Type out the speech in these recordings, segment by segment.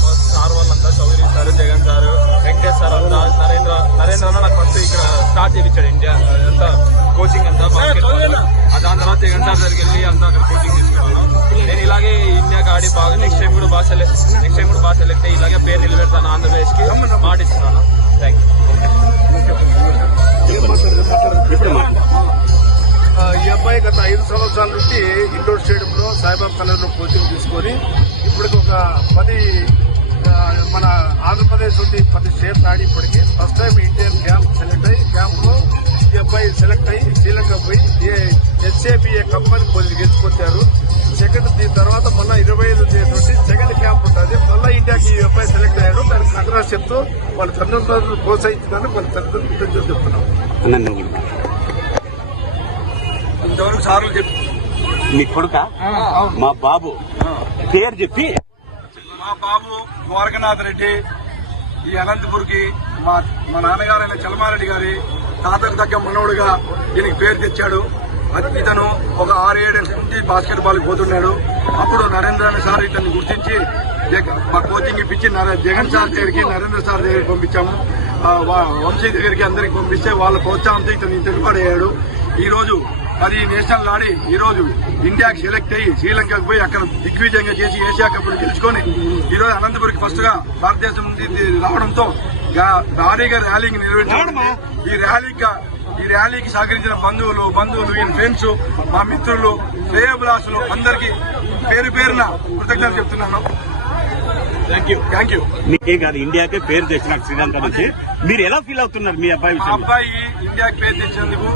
మా సార్ వాళ్ళంతా Chowdary sir Jagan sir Venkatesh sir అంతా నరేంద్ర నరేంద్ర అన్న నాకు ఫస్ట్ ఇక్కడ స్టార్ట్ చేయించాడు ఇండియా అంతా కోచింగ్ అంతా బాస్కెట్బాల్ దాని తర్వాత జగన్ సార్ దగ్గరికి వెళ్ళి అంతా అక్కడ కోచింగ్ తీసుకున్నాను నేను ఇలాగే ఇండియాకి ఆడి బాగా నెక్స్ట్ టైం కూడా బాగా సెలెక్ట్ నెక్స్ట్ టైం కూడా బాగా సెలెక్ట్ అయ్యి ఇలాగే పేరు నిలబెడతాను ఆంధ్రప్రదేశ్కి మాటిస్తున్నాను థ్యాంక్ యూ ఈ అబ్బాయి గత ఐదు సంవత్సరాల నుంచి ఇండోర్ స్టేడియంలో సాయిబాబా కలర్లో కోచింగ్ తీసుకొని ఇప్పటికి ఒక పది మన ఆంధ్రప్రదేశ్ నుండి పది స్టేట్స్ ఆడి ఇప్పటికి first time Indian camp select అయ్యి క్యాంప్లో ఈ అబ్బాయి సెలెక్ట్ అయ్యి శ్రీలంక పోయి హెచ్ఏబిఏ కప్ అని కొన్ని గెలుచుకొచ్చారు. సెకండ్ దీని తర్వాత మొన్న ఇరవై ఐదు తేదీ నుండి సెకండ్ క్యాంప్ ఉంటుంది. మళ్ళీ ఇండియాకి ఈ అబ్బాయి సెలెక్ట్ అయ్యాడు దానికి కంగ్రాస్ చెప్తూ వాళ్ళ తల్లిదండ్రులను ప్రోత్సహించడానికి వాళ్ళ తల్లిదండ్రులు చెప్తున్నాం. ఇంతవరకు సార్లు చెప్పి నీ కొడుక? మా బాబు. పేరు చెప్పి. మా బాబు ద్వారకనాథ్ రెడ్డి ఈ అనంతపూర్కి మా మా నాన్నగారైన చలమారెడ్డి గారి తాతకు తగ్గ మనవుడుగా దీనికి పేరు తెచ్చాడు. అది ఇతను ఒక ఆరేడు నుంచి బాస్కెట్ బాల్ పోతున్నాడు. అప్పుడు నరేంద్ర సార్ ఇతన్ని గుర్తించి మా కోచింగ్ ఇప్పించి జగన్ సార్ దగ్గరికి నరేంద్ర సార్ దగ్గరికి పంపించాము. వంశీ దగ్గరికి అందరికి పంపిస్తే వాళ్ళ ప్రోత్సాహంతో ఇతను తెలుపడయ్యాడు ఈ రోజు అది నేషనల్ ఆడి ఈ రోజు ఇండియాకి సెలెక్ట్ అయ్యి శ్రీలంకకు పోయి అక్కడ దిగ్విజయంగా చేసి ఏషియా కప్ గెలుచుకొని ఈ రోజు అనంతపురికి ఫస్ట్గా భారతదేశం ఇది రావడంతో భారీగా ర్యాలీకి నిర్వహించారు ఈ ర్యాలీగా ఈ ర్యాలీకి సహకరించిన బంధువులు బంధువులు ఈయన ఫ్రెండ్స్ మా మిత్రులు శ్రేయభిలాసులు అందరికీ పేరు పేరున కృతజ్ఞతలు చెప్తున్నాను. థ్యాంక్ యూ మీకేం కాదు ఇండియాకే పేరు తెచ్చినాడు శ్రీలంక నుంచి. మీరు ఎలా ఫీల్ అవుతున్నారు మీ అబ్బాయి అబ్బాయి ఇండియాకి పేరు తెచ్చినందుకు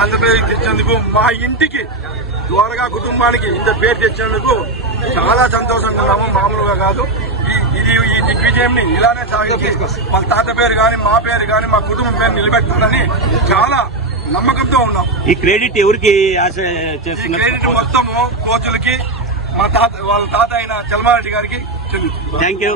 ఆంధ్రప్రదేశ్ తెచ్చినందుకు మా ఇంటికి ద్వారగా కుటుంబానికి ఇంత పేరు తెచ్చినందుకు చాలా సంతోషంగా ఉన్నాము. మామూలుగా కాదు. ఇది ఈ దిగ్విజయం ని ఇలానే సాగించి మా తాత పేరు గాని మా పేరు గాని మా కుటుంబం పేరు నిలబెట్టాలని చాలా నమ్మకంతో ఉన్నాం. ఈ క్రెడిట్ ఎవరికి క్రెడిట్ మొత్తము కోచులకి మా తాత వాళ్ళ తాత అయిన చలమారెడ్డి గారికి థ్యాంక్ యూ